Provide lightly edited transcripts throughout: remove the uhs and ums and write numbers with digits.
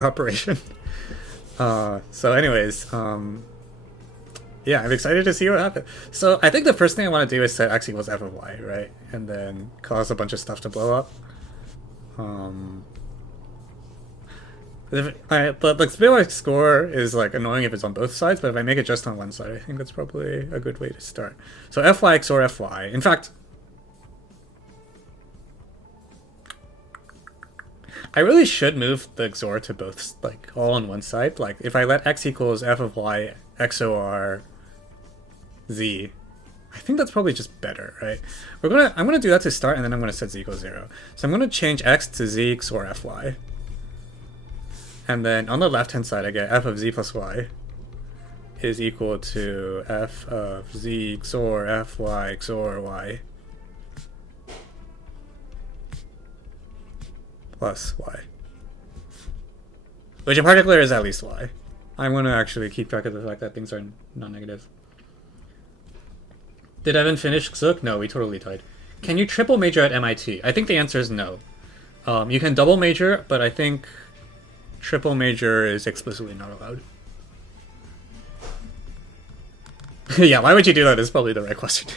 operation. So anyways, yeah, I'm excited to see what happens. So I think the first thing I want to do is set x equals f of y, right? And then cause a bunch of stuff to blow up. But like Bitwise score is like annoying if it's on both sides, but if I make it just on one side, I think that's probably a good way to start. So fy XOR fy. In fact, I really should move the XOR to both, like all on one side. Like if I let x equals f of y XOR z, I think that's probably just better, right? I'm gonna do that to start, and then I'm gonna set z equals 0. So I'm gonna change x to z XOR fy. And then on the left-hand side, I get f of z plus y is equal to f of z XOR fy XOR y plus y. Which in particular is at least y. I'm going to actually keep track of the fact that things are non-negative. Did Evan finish Zook? No, we totally tied. Can you triple major at MIT? I think the answer is no. You can double major, but I think triple major is explicitly not allowed. Yeah, why would you do that is probably the right question.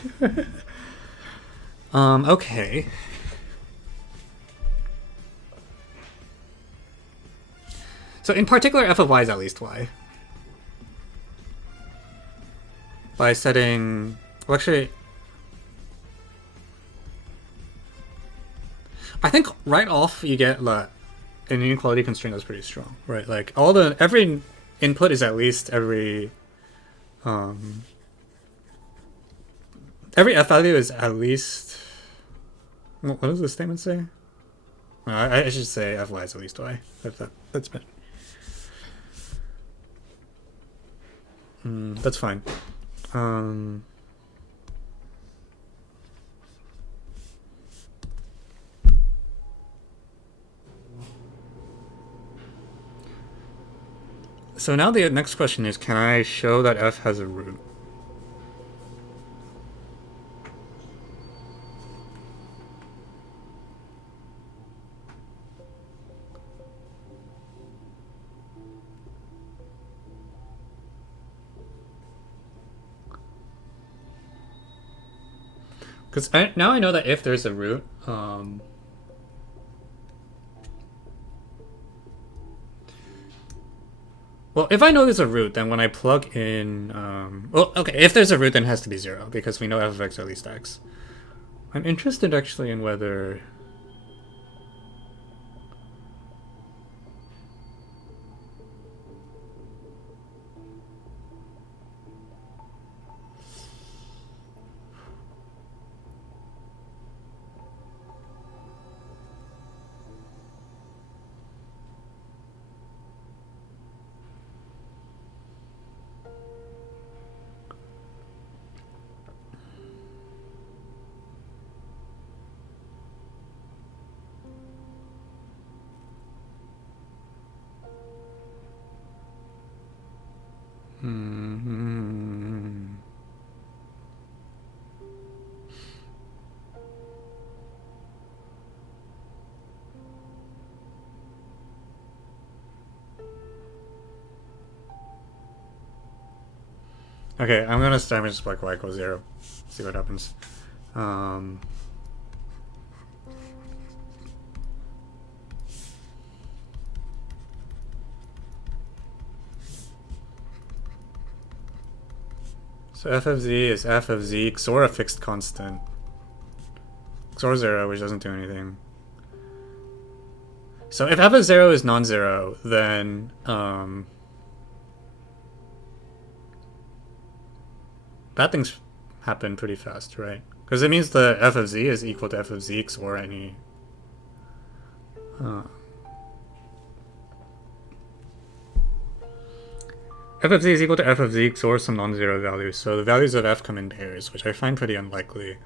Okay. So in particular, f of y is at least y. By setting... Well, actually... I think right off you get an inequality constraint that's pretty strong, right? Like every input is at least every f value is at least... What does the statement say? I should say fy is at least y. That's better. That's fine. So now the next question is, can I show that f has a root? Because now I know that if there's a root, well, if I know there's a root, then when I plug in, well, okay, if there's a root, then it has to be 0, because we know f of x are at least x. I'm interested actually in whether... Okay, I'm gonna start with just like y equals 0. See what happens. So f of z is f of z XOR a fixed constant. XOR 0, which doesn't do anything. So if f of 0 is non-zero, then bad things happen pretty fast, right? Because it means the f of z is equal to f of z XOR any... f of z is equal to f of z XOR some non-zero values, so the values of f come in pairs, which I find pretty unlikely.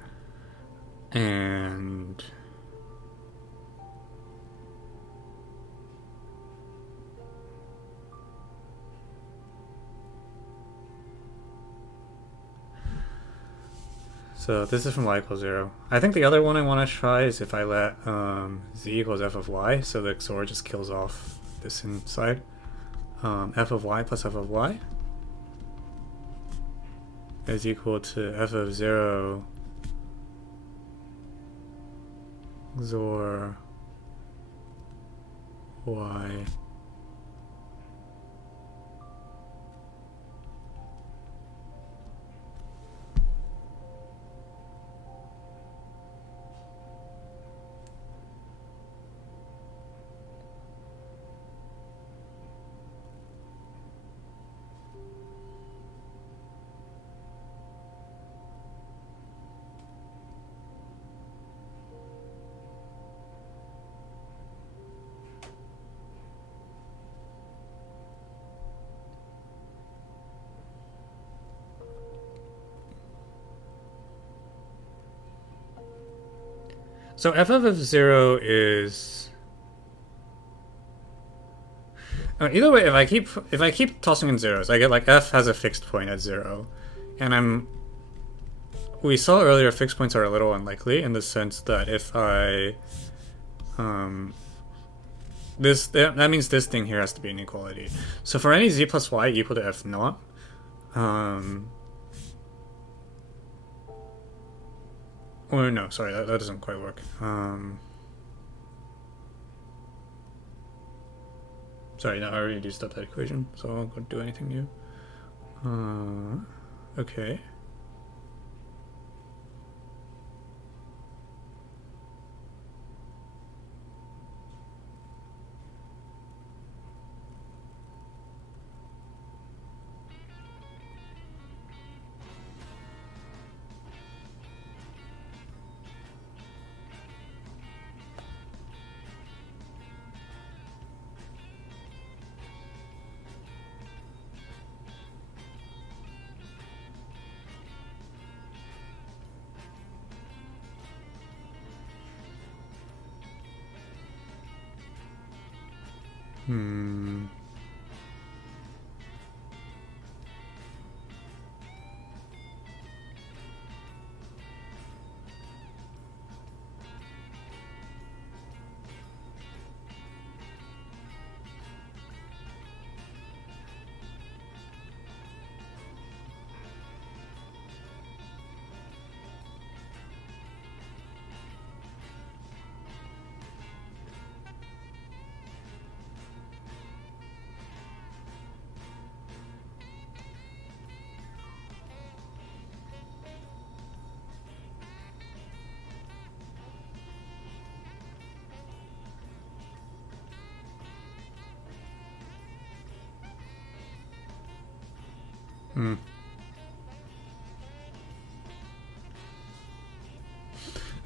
And... so this is from y equals 0. I think the other one I want to try is if I let z equals f of y, so the XOR just kills off this inside. F of y plus f of y is equal to f of 0 XOR y So f of 0 is either way. If I keep tossing in zeros, I get like f has a fixed point at 0, and we saw earlier fixed points are a little unlikely in the sense that if I that means this thing here has to be an equality. So for any z plus y equal to f naught, or no, sorry, that doesn't quite work. Sorry, no, I already used up that equation, so I won't go do anything new. Okay.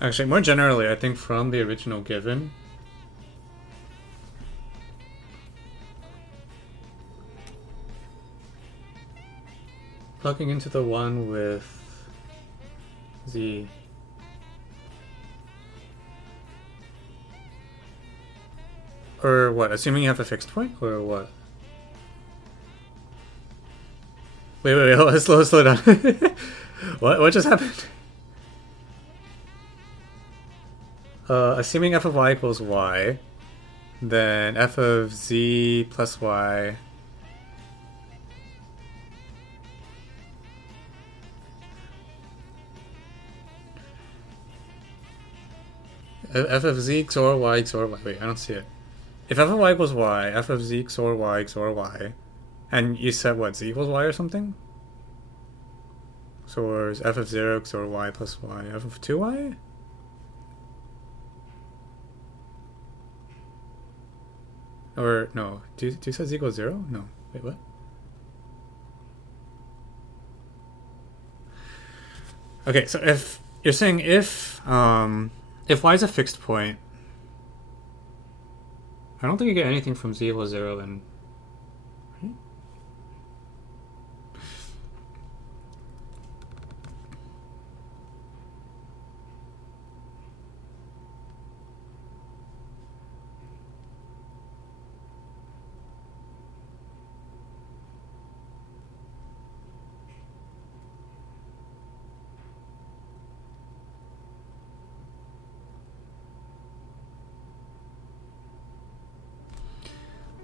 Actually, more generally, I think from the original given, plugging into the one with z or what? Assuming you have a fixed point, or what? Wait, hold on, slow down. What just happened? Assuming f of y equals y, then f of z plus y f of z XOR y XOR y. Wait, I don't see it. If f of y equals y, f of z XOR y XOR y, and you said what, z equals y or something? So is f of 0 XOR y plus y, f of 2y? Or no, do you say z equals 0? No. Wait, what? Okay, so if you're saying if y is a fixed point, I don't think you get anything from z equals 0 then. Right?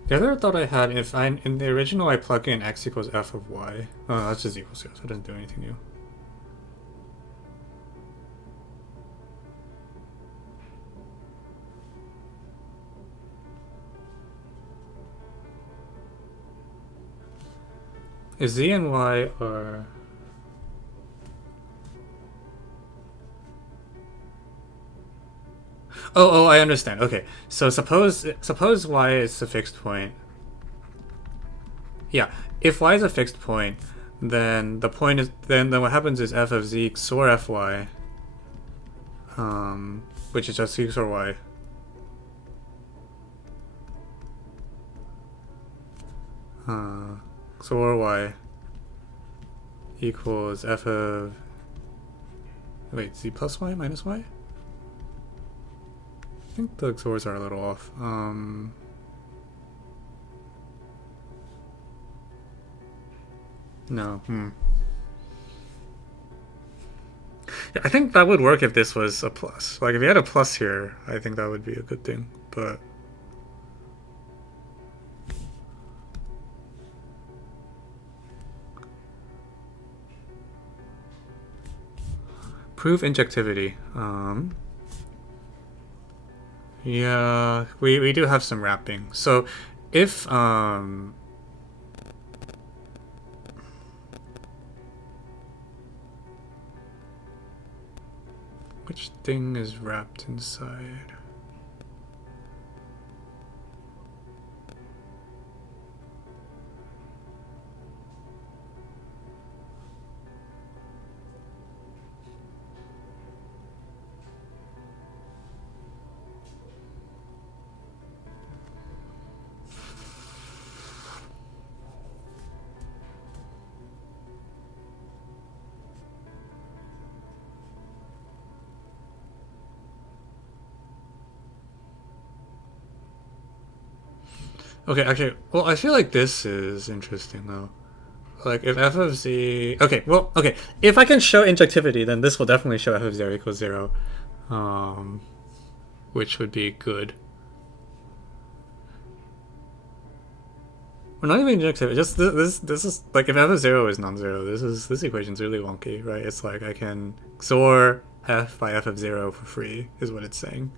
The other thought I had, if I in the original I plug in x equals f of y, oh, that's just equals 0, so it doesn't do anything new. If z and y are... Oh, I understand. Okay, so suppose y is a fixed point. Yeah, if y is a fixed point, then the point is then what happens is f of z XOR fy, which is just XOR y. XOR y equals f of... Wait, z plus y minus y? I think the XORs are a little off. No. Yeah, I think that would work if this was a plus. Like, if you had a plus here, I think that would be a good thing, but... Prove injectivity. Yeah, we do have some wrapping. So if which thing is wrapped inside? Okay, actually, well, I feel like this is interesting though. Like, if f of z... Okay, well, okay. If I can show injectivity, then this will definitely show f of 0 equals 0. Which would be good. We're not even injectivity. Just this is... Like, if f of 0 is non-zero, this equation's really wonky, right? It's like I can XOR f by f of 0 for free, is what it's saying.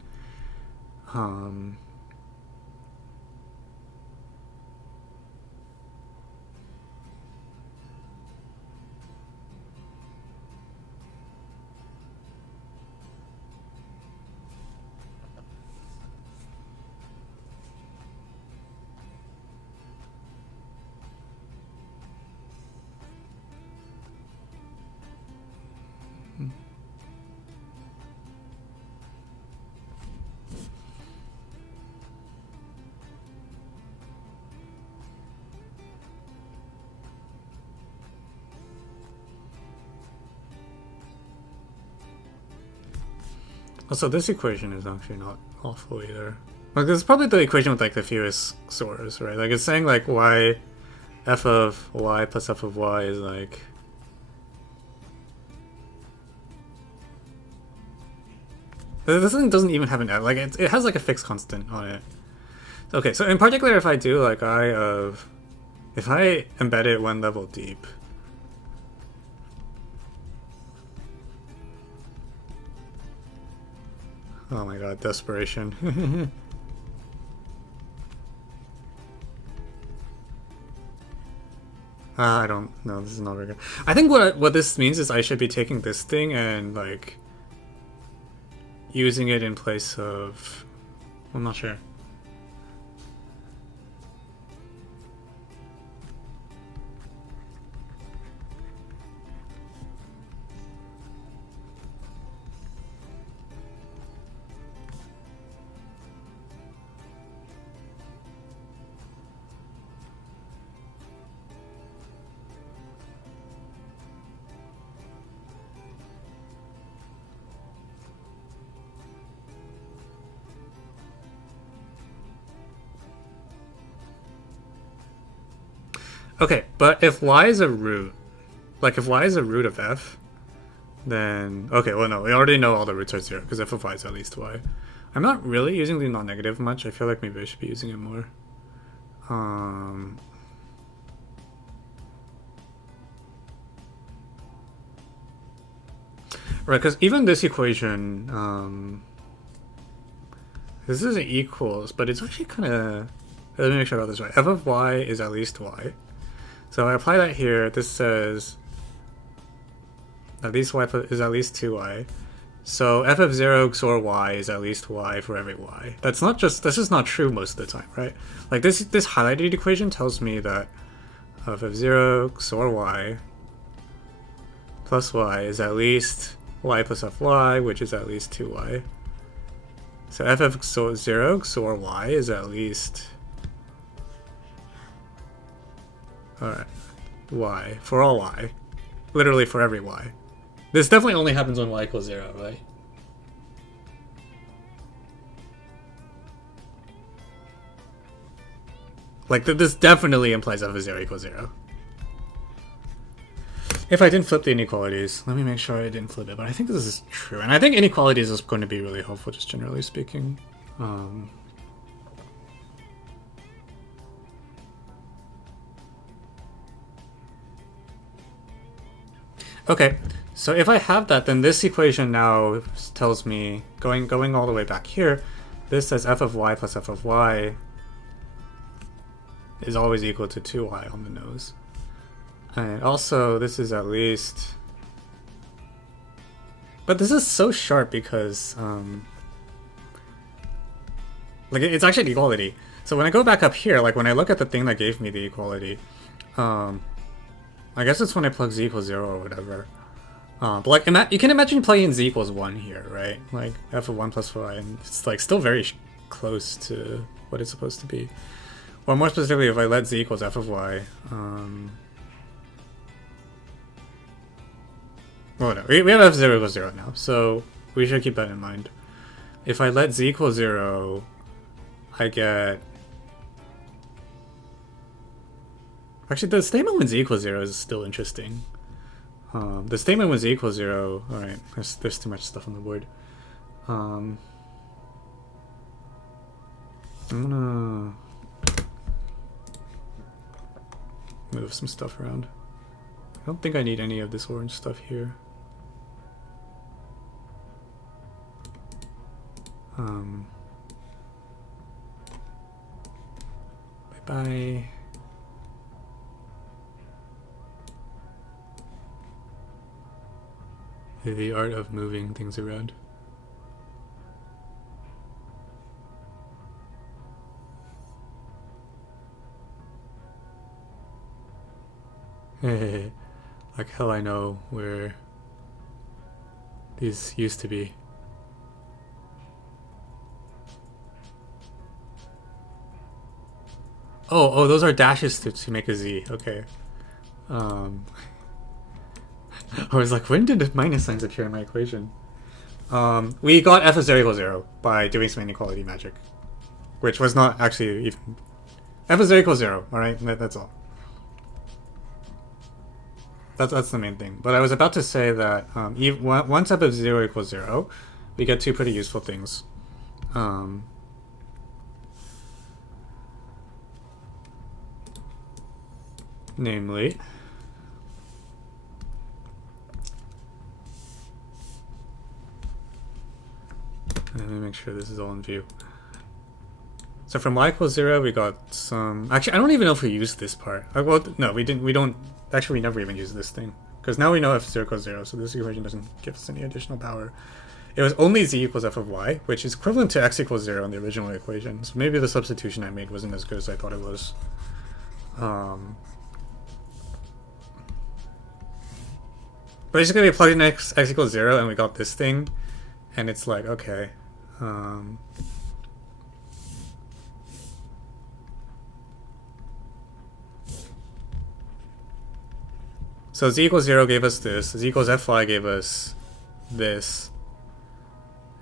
Also, this equation is actually not awful either. Like, this is probably the equation with like the fewest XORs, right? Like, it's saying like y, f of y plus f of y is like... This thing doesn't even have an f. Like, it has like a fixed constant on it. Okay, so in particular, if I do like I of... If I embed it one level deep... Oh my god, desperation. I don't know, this is not very good. I think what this means is I should be taking this thing and like using it in place of... I'm not sure. Okay, but if y is a root, like if y is a root of f, then... Okay, well no, we already know all the roots are 0, because f of y is at least y. I'm not really using the non-negative much, I feel like maybe I should be using it more. Right, because even this equation, this is equals, but it's actually kind of, let me make sure I got this right. F of y is at least y. So I apply that here. This says at least y is at least 2y. So f of 0 XOR y is at least y for every y. That's is not true most of the time, right? Like this highlighted equation tells me that f of 0 XOR y plus y is at least y plus fy, which is at least 2y. So f of 0 XOR y is at least, alright, y, for all y. Literally for every y. This definitely only happens when y equals 0, right? Like, this definitely implies f of 0 equals 0. If I didn't flip the inequalities, let me make sure I didn't flip it, but I think this is true. And I think inequalities is going to be really helpful, just generally speaking. Okay, so if I have that, then this equation now tells me, going all the way back here, this says f of y plus f of y is always equal to 2y on the nose. And also, this is at least... But this is so sharp because, like, it's actually an equality. So when I go back up here, like, when I look at the thing that gave me the equality, I guess it's when I plug z equals 0 or whatever. But, like, you can imagine plugging z equals 1 here, right? Like, f of 1 plus y, and it's, like, still very close to what it's supposed to be. Or more specifically, if I let z equals f of y, well, no, we have f0 equals 0 now, so we should keep that in mind. If I let z equals 0, I get... Actually, the statement when z equals 0 is still interesting. The statement when z equals 0... Alright, there's too much stuff on the board. I'm gonna... move some stuff around. I don't think I need any of this orange stuff here. Bye-bye. The art of moving things around. Like hell I know where these used to be. Oh, those are dashes to make a Z. Okay. I was like, when did the minus signs appear in my equation? We got f of 0 equals 0 by doing some inequality magic, which was not actually even... f of 0 equals 0, alright? That's all. That's the main thing. But I was about to say that once f of 0 equals 0, we get two pretty useful things. Namely, let me make sure this is all in view. So from y equals 0, we got some... Actually, I don't even know if we used this part. Well, no, we didn't. We don't... Actually, we never even used this thing. Because now we know f of 0 equals 0, so this equation doesn't give us any additional power. It was only z equals f of y, which is equivalent to x equals 0 in the original equation. So maybe the substitution I made wasn't as good as I thought it was. Basically, we plugged in x equals 0, and we got this thing. And it's like, okay... So z equals 0 gave us this, z equals fy gave us this,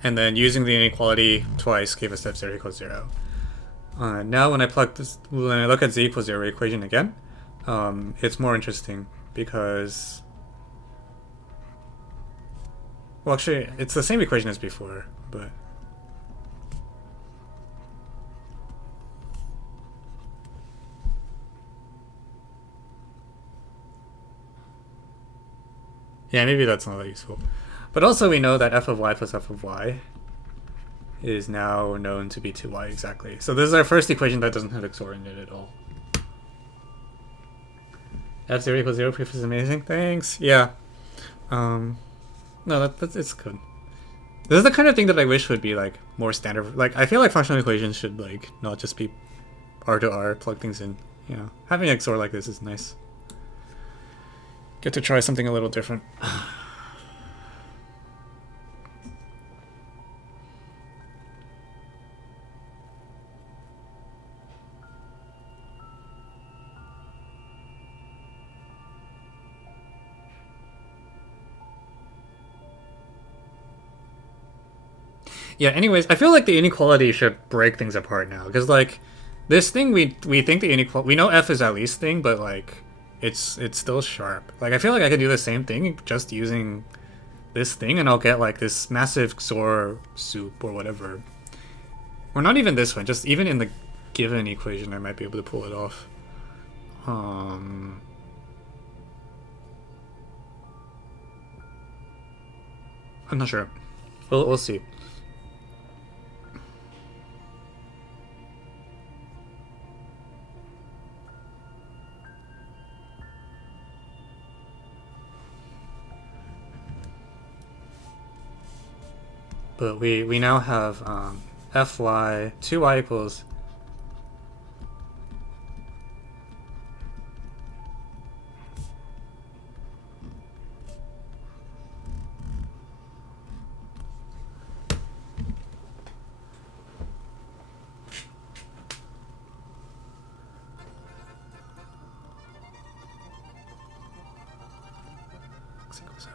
and then using the inequality twice gave us f0 equals 0. Now when I look at z equals 0 equation again, it's more interesting because... Well, actually, it's the same equation as before, but... Yeah, maybe that's not that useful. But also we know that f of y plus f of y is now known to be 2y exactly. So this is our first equation that doesn't have XOR in it at all. F0 equals 0 proof is amazing. Thanks. Yeah. No, that's it's good. This is the kind of thing that I wish would be like more standard. Like I feel like functional equations should like not just be R to R, plug things in. You know, having XOR like this is nice. Get to try something a little different. Yeah, anyways, I feel like the inequality should break things apart now. Because, like, this thing, we think the inequality... We know f is at least thing, but, like, it's still sharp. Like, I feel like I could do the same thing just using this thing, and I'll get, like, this massive XOR soup or whatever. Or not even this one, just even in the given equation, I might be able to pull it off. I'm not sure. We'll see. But we now have fy 2y equals x equals fy.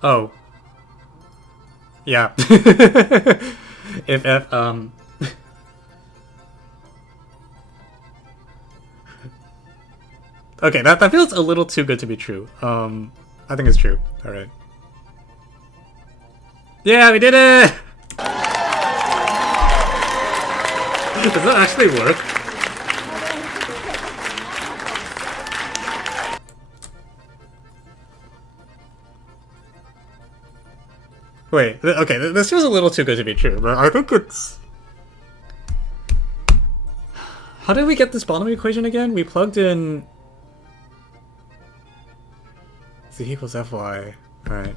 Oh. Yeah. If f Okay, that feels a little too good to be true. I think it's true. Alright. Yeah, we did it! Does that actually work? Wait, okay, this feels a little too good to be true, but I think it's... How did we get this bottom equation again? We plugged in... Z equals Fy. Alright.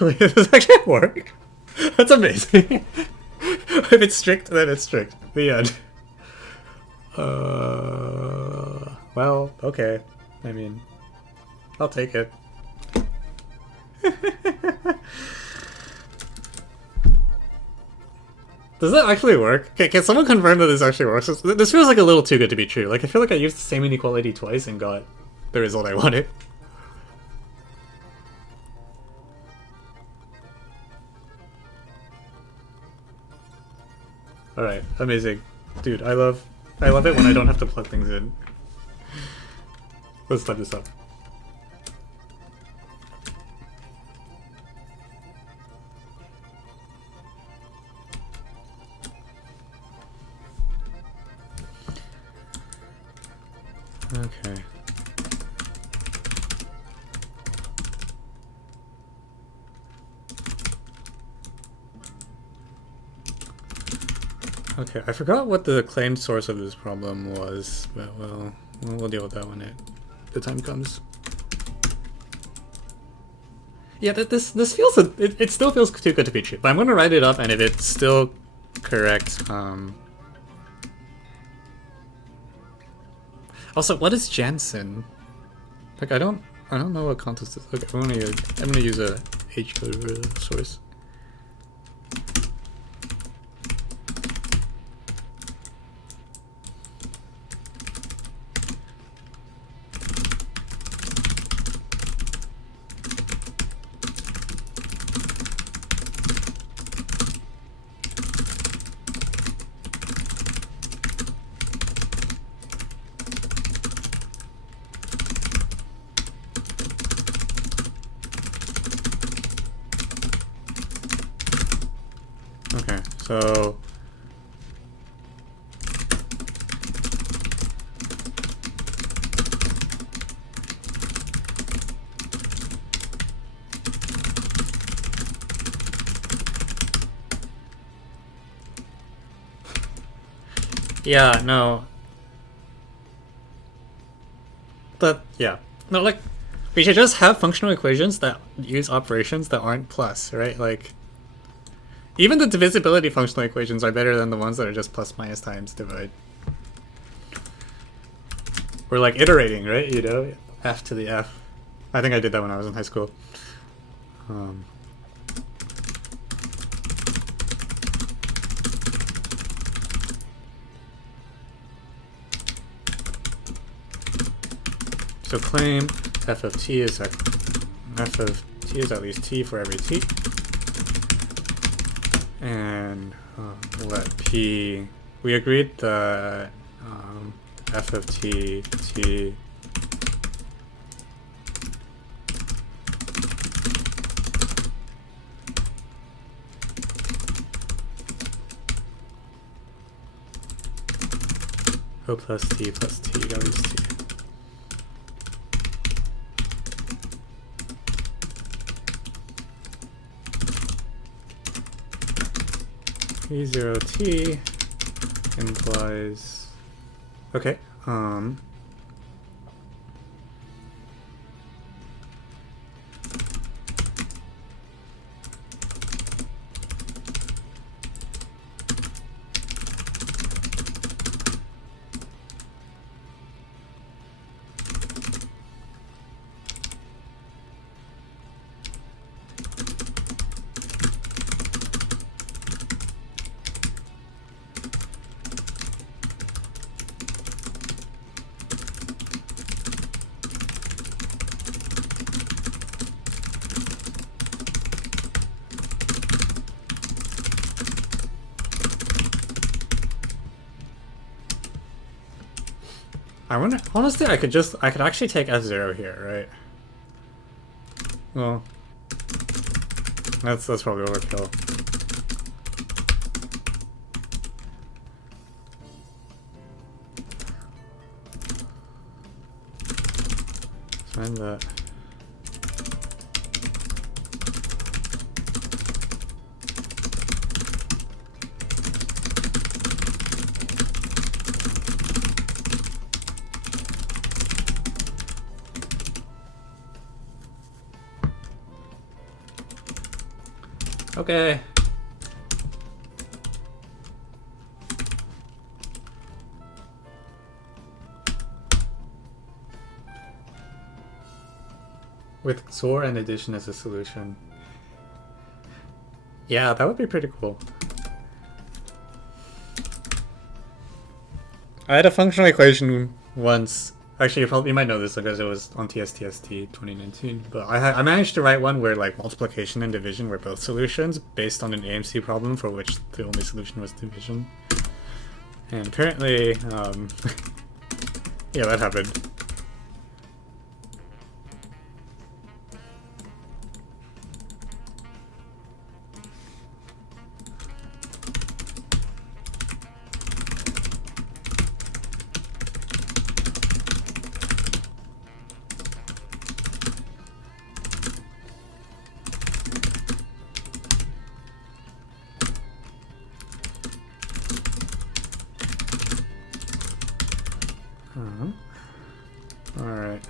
Wait, does this actually work? That's amazing. If it's strict, then it's strict. The end. Well, okay. I mean, I'll take it. Does that actually work? Okay, can someone confirm that this actually works? This feels like a little too good to be true. Like, I feel like I used the same inequality twice and got the result I wanted. Alright, amazing. Dude, I love it when I don't have to plug things in. Let's type this up. Okay. Okay, I forgot what the claimed source of this problem was, but we'll deal with that when the time comes. Yeah, this feels it still feels too good to be true, but I'm gonna write it up, and if it's still correct, Also, what is Jansen? Like, I don't know what context is. Okay, I'm gonna use a H code for the source. So yeah, no. Yeah. No, like, we should just have functional equations that use operations that aren't plus, right? Like, even the divisibility functional equations are better than the ones that are just plus minus times divide. We're like iterating, right? You know, f to the f. I think I did that when I was in high school. So claim f of t is f of t is at least t for every t, and let p. We agreed that f of t o plus t at least t. E0t implies, okay, I wonder, honestly, I could actually take f0 here, right? Well, that's probably overkill. Find that. Okay. With XOR and addition as a solution. Yeah, that would be pretty cool. I had a functional equation once. Actually, you might know this because it was on TSTST 2019. But I managed to write one where like multiplication and division were both solutions based on an AMC problem for which the only solution was division. And apparently, yeah, that happened. Alright.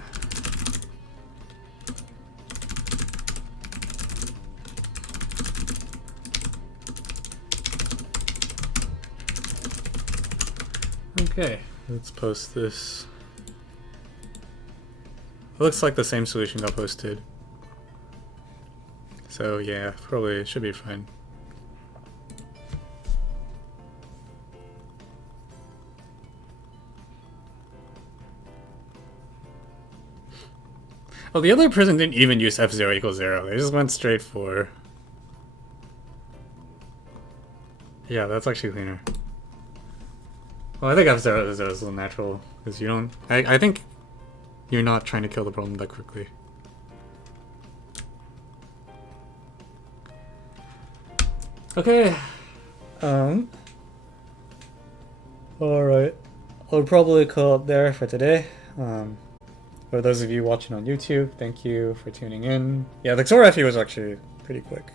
Okay, let's post this. It looks like the same solution got posted. So yeah, probably should be fine. Well, the other person didn't even use f0 equals 0. They just went straight for... Yeah, that's actually cleaner. Well, I think f0 is a little natural, because you don't... I think you're not trying to kill the problem that quickly. Okay. Alright. I'll probably call it there for today. For those of you watching on YouTube, thank you for tuning in. Yeah, the XOR FE was actually pretty quick.